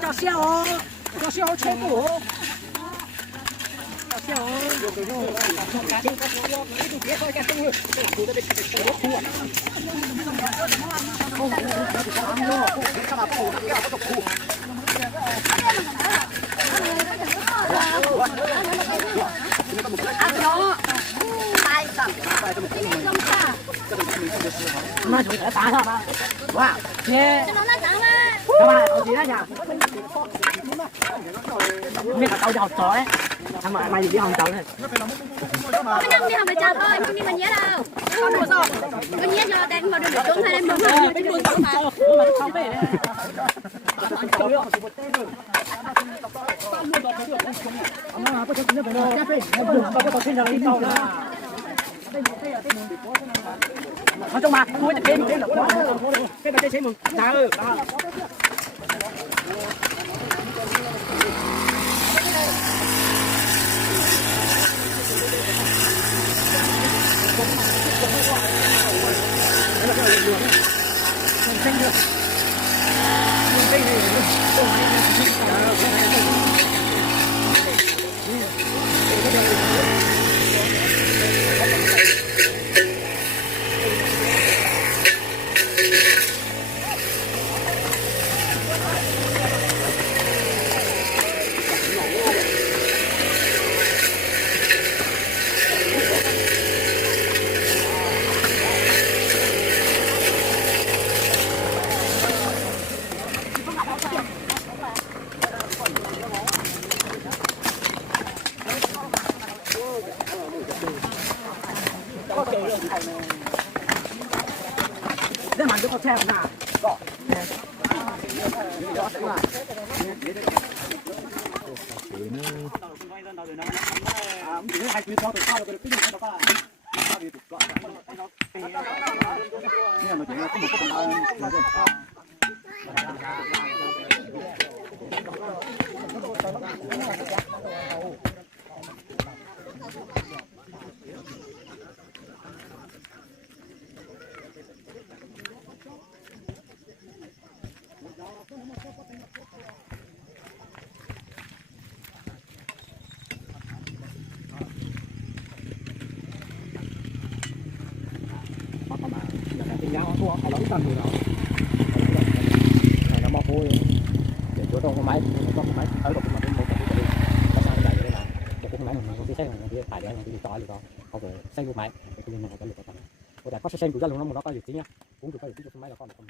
叫笑哦，叫笑哦，全部哦。叫笑哦，别说干动物，土的被扯土啊。妈从这打上吧，哇，姐，干嘛？我姐那家，mấy cả tàu cho học trò đấy, thằng mà mày đi học trò này. Cái năm đi học bài trò thôi, không đi mà nhớ đâu. Con đồ sao? Có nhớ cho đen mà đừng trốn hay đen mà cái buồn sao mà. Không về đấy. Nói chung mà, tôi cái mình là cái bài chơi mừng. Dạ ừ. Thế mà nó có theo nào? Có. Nó hay lắm tầm rồi đó. Nó mọc vui. Để chỗ trong cái máy, có cái máy ở đâu cũng là cái một cái đi. Có sao cái này đây là một cái máy mà cái xe này cái tải đây là cái tỏi được không về xây của máy cái này có được không? Có thể có xe của gia luôn nó có được tí nhá. Cũng được có được tí cho máy là con được không?